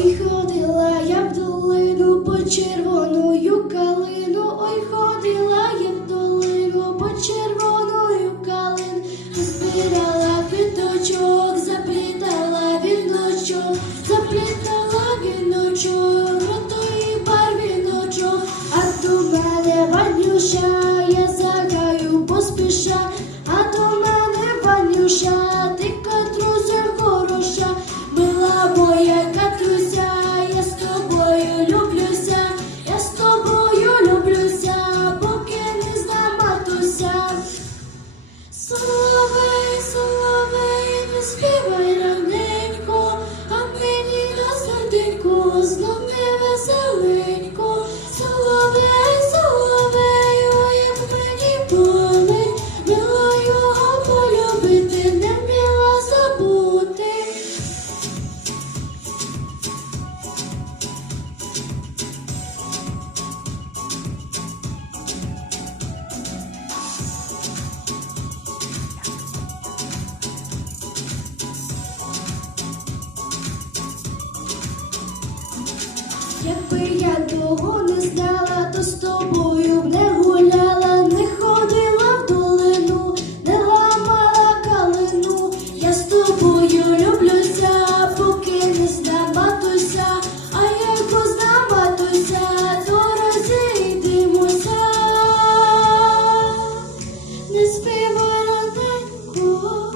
Ой, ходила я в долину по червоною калину, ой, ходила Соловей, соловей, не співай раненько, а мені на серденько знов не веселенько. Соловей, Якби я того не знала, то з тобою б не гуляла, не ходила долину, не ламала калину. Я з тобою люблюся, поки не здаматуся, а як здаматуся, то розійдемося. Не співай раненько.